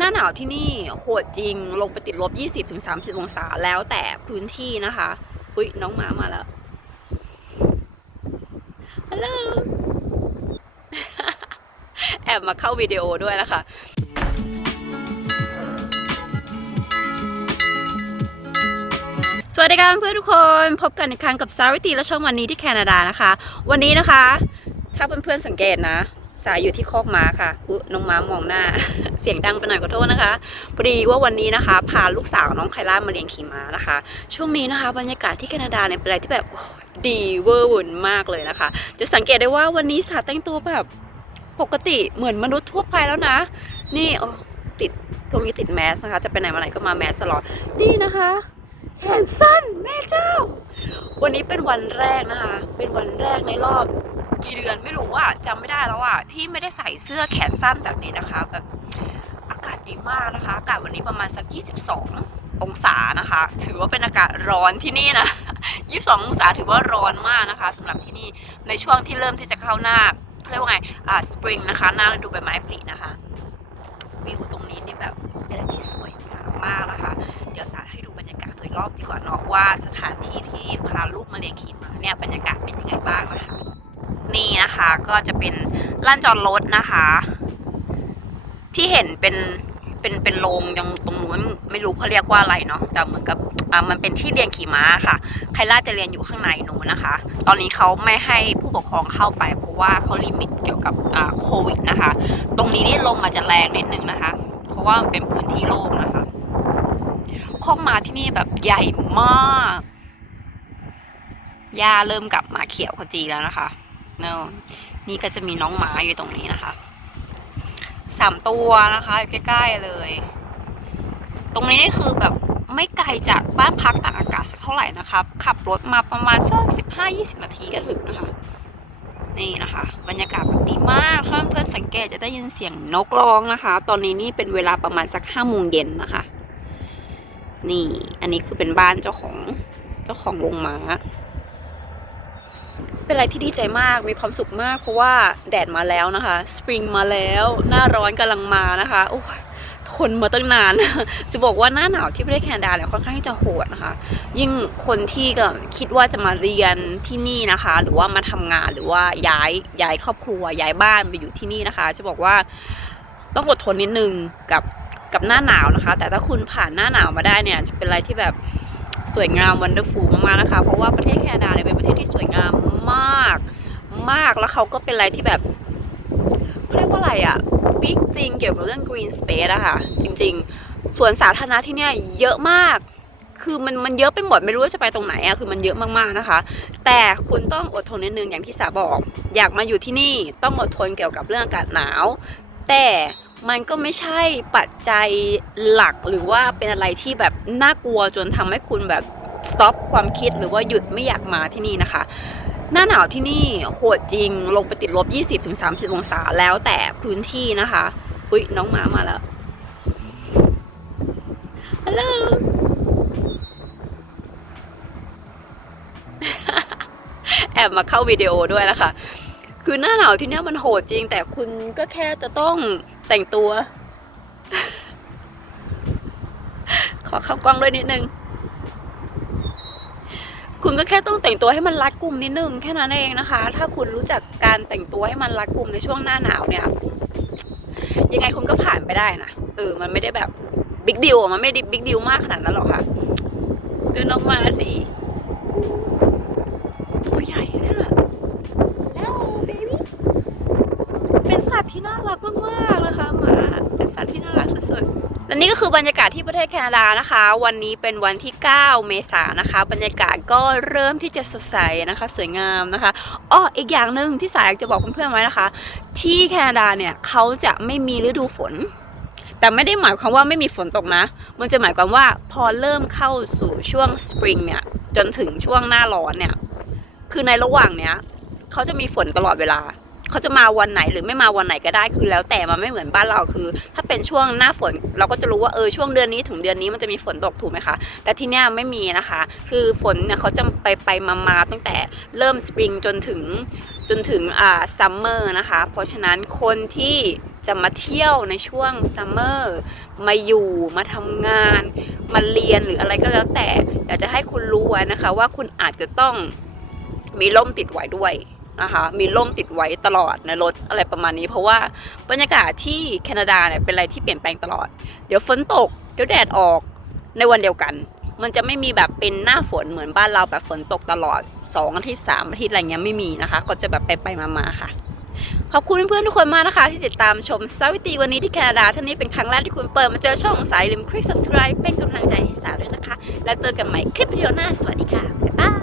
หน้าหนาวที่นี่โหดจริงลงไปติดลบ 20-30 องศาแล้วแต่พื้นที่นะคะ อุ๊ย น้องหมามาแล้วฮัลโหลแอบมาเข้าวิดีโอด้วยนะคะสวัสดีค่ะเพื่อนทุกคนพบกันอีกครั้งกับสาวิตีและช่องวันนี้ที่แคนาดานะคะ วันนี้นะคะ ถ้าเพื่อนๆสังเกตนะ สายอยู่ที่คอกม้าค่ะอุน้องม้ามองหน้า เสียงดังไปหน่อยขอโทษนะคะพอดีว่าวันนี้นะคะ พาลูกสาวน้องไคล่ามาเรียนขี่ม้านะคะ ช่วงนี้นะคะ บรรยากาศที่แคนาดาเนี่ยเป็นอะไรที่แบบดีเวอร์วุ่นมากเลยนะคะ จะสังเกตได้ว่าวันนี้สาแต่งตัวแบบปกติเหมือนมนุษย์ทั่วไปแล้วนะ นี่โอ้ติดตรงนี้ติดแมสนะคะ จะไปไหนมาไหนก็มาแมสตลอด นี่นะคะแขนสั้นแม่เจ้า วันนี้เป็นวันแรกนะคะ เป็นวันแรกในรอบ กี่เดือนไม่รู้อะจำไม่ได้แล้วอะที่ไม่ได้ใส่เสื้อแขนสั้นแบบนี้นะคะ แบบอากาศดีมากนะคะ อากาศวันนี้ประมาณสัก 22 องศานะคะ ถือว่าเป็นอากาศร้อนที่นี่นะ 22 องศาถือว่าร้อนมากนะคะสำหรับที่นี่ในช่วงที่เริ่มที่จะเข้าหน้าเขาเรียกว่าไงอ่าสปริงนะคะหน้าฤดูใบไม้ผลินะคะวิวตรงนี้นี่แบบเป็นอะไรที่สวยงามมากนะคะ เดี๋ยวสาให้ดูบรรยากาศโดยรอบดีกว่าเนาะว่าสถานที่ที่พาลูกมาเรียนขี่ม้าเนี่ยบรรยากาศเป็นยังไงบ้างนะคะ นะคะ ก็จะเป็นลานจอดรถนะคะ ที่เห็นเป็นเป็นเป็นโรงยังตรงนู้นไม่รู้เขาเรียกว่าอะไรเนาะแต่เหมือนกับอ่ามันเป็นที่เรียนขี่ม้าค่ะใครล่าจะเรียนอยู่ข้างในหนูนนะคะ ตอนนี้เขาไม่ให้ผู้ปกครองเข้าไป เพราะว่าเขาลิมิตเกี่ยวกับอ่าโควิดนะคะ ตรงนี้นี่ลมอาจจะแรงนิดนึงนะคะ เพราะว่ามันเป็นพื้นที่โล่งนะคะคอกม้าที่นี่แบบใหญ่มากหญ้าเริ่มกลับมาเขียวขจีแล้วนะคะ เนอะนี่ก็จะมีน้องหมาอยู่ตรงนี้นะคะสามตัวนะคะอยู่ใกล้ๆเลย ตรงนี้นี่คือแบบไม่ไกลจากบ้านพักตากอากาศสักเท่าไหร่นะครับขับรถมาประมาณสักสิบห้ายี่สิบนาทีก็ถึงนะคะ นี่นะคะ บรรยากาศดีมากถ้าเพื่อนๆสังเกตจะได้ยินเสียงนกร้องนะคะ ตอนนี้นี่เป็นเวลาประมาณสักห้าโมงเย็นนะคะ นี่อันนี้คือเป็นบ้านเจ้าของเจ้าของโรงม้า เป็นอะไรที่ดีใจมากมีความสุขมาก เพราะว่าแดดมาแล้วนะคะสปริงมาแล้ว หน้าร้อนกำลังมานะคะโอ้ยทนมาตั้งนาน จะบอกว่าหน้าหนาวที่ประเทศแคนาดาเนี่ยค่อนข้างที่จะโหดนะคะ ยิ่งคนที่ก็คิดว่าจะมาเรียนที่นี่นะคะ หรือว่ามาทำงานหรือว่าย้ายย้ายครอบครัวย้ายบ้านไปอยู่ที่นี่นะคะ จะบอกว่าต้องอดทนนิดนึงกับกับหน้าหนาวนะคะ แต่ถ้าคุณผ่านหน้าหนาวมาได้เนี่ยจะเป็นอะไรที่แบบ สวยงามวันเดอร์ฟูลมากๆนะคะ เพราะว่าประเทศแคนาดาเนี่ยเป็นประเทศที่สวยงามมากมากแล้วเขาก็เป็นอะไรที่แบบเขาเรียกว่าอะไรอะบิ๊กจริงเกี่ยวกับเรื่อง green space อะค่ะ จริง ๆสวนสาธารณะที่เนี่ยเยอะมาก คือมันมันเยอะไปหมดไม่รู้ว่าจะไปตรงไหนอะคือมันเยอะมากๆนะคะ แต่คุณต้องอดทนนิดนึงอย่างที่สาบอก อยากมาอยู่ที่นี่ต้องอดทนเกี่ยวกับเรื่องอากาศหนาว แต่ มันก็ไม่ใช่ปัจจัยหลักหรือว่าเป็นอะไรที่แบบน่ากลัวจนทำให้คุณแบบ stop ความคิดหรือว่าหยุดไม่อยากมาที่นี่นะคะ หน้าหนาวที่นี่โหดจริงลงไปติดลบ 20-30 องศาแล้วแต่พื้นที่นะคะ อุ๊ยน้องหมามาแล้วฮัลโหลแอบมาเข้าวิดีโอด้วยนะคะ คือหน้าหนาวที่เนี้ยมันโหดจริง แต่คุณก็แค่จะต้องแต่งตัว ขอเข้ากล้องด้วยนิดนึง คุณก็แค่ต้องแต่งตัวให้มันรัดกลุ่มนิดนึงแค่นั้นเองนะคะ ถ้าคุณรู้จักการแต่งตัวให้มันรัดกลุ่มในช่วงหน้าหนาวเนี่ย ยังไงคุณก็ผ่านไปได้นะเออมันไม่ได้แบบบิ๊กดิวมันไม่ได้บิ๊กดิวมากขนาดนั้นหรอกค่ะดูน้องมาสิตัวใหญ่เนี่ยแล้วเบบี้เป็นสัตว์ที่น่ารักมากๆนะคะหมาเป็นสัตว์ที่น่ารักสุดๆ และ นี่ก็คือบรรยากาศที่ประเทศแคนาดานะคะ วันนี้เป็นวันที่ 9 เมษายนนะคะ บรรยากาศก็เริ่มที่จะสดใสนะคะ สวยงามนะคะอ้ออีกอย่างหนึ่งที่สายอยากจะบอกเพื่อนๆไว้นะคะ ที่แคนาดาเนี่ยเขาจะไม่มีฤดูฝน แต่ไม่ได้หมายความว่าไม่มีฝนตกนะ มันจะหมายความว่าพอเริ่มเข้าสู่ช่วงสปริงเนี่ยจนถึงช่วงหน้าร้อนเนี่ยคือในระหว่างเนี้ยเขาจะมีฝนตลอดเวลา เขาจะมาวันไหนหรือไม่มาวันไหนก็ได้คือแล้วแต่มันไม่เหมือนบ้านเราคือ ถ้าเป็นช่วงหน้าฝนเราก็จะรู้ว่าเออช่วงเดือนนี้ถึงเดือนนี้มันจะมีฝนตกถูกไหมคะแต่ที่เนี้ยไม่มีนะคะ คือฝนเนี่ยเขาจะไปไปมามาตั้งแต่เริ่มสปริงจนถึงจนถึงอ่าซัมเมอร์นะคะ เพราะฉะนั้นคนที่จะมาเที่ยวในช่วงซัมเมอร์มาอยู่มาทำงาน มาเรียนหรืออะไรก็แล้วแต่ อยากจะให้คุณรู้ไว้นะคะว่าคุณอาจจะต้องมีร่มติดไว้ด้วย นะคะ มีร่มติดไว้ตลอดในรถอะไรประมาณนี้ เพราะว่าบรรยากาศที่แคนาดาเนี่ยเป็นอะไรที่เปลี่ยนแปลงตลอด เดี๋ยวฝนตก เดี๋ยวแดดออกในวันเดียวกัน มันจะไม่มีแบบเป็นหน้าฝนเหมือนบ้านเราแบบฝนตกตลอดสองอาทิตย์สามอาทิตย์อะไรเงี้ยไม่มีนะคะ ก็จะแบบไปไปมาๆค่ะ ขอบคุณเพื่อนๆทุกคนมากนะคะ ที่ติดตามชมสาวิตีวันนี้ที่แคนาดาท่านนี้เป็นครั้งแรกที่คุณเปิดมาเจอช่องสายลืมคลิก subscribe เป็นกำลังใจให้สาวด้วยนะคะ แล้วเจอกันใหม่คลิปวิดีโอหน้าสวัสดีค่ะบ๊ายบาย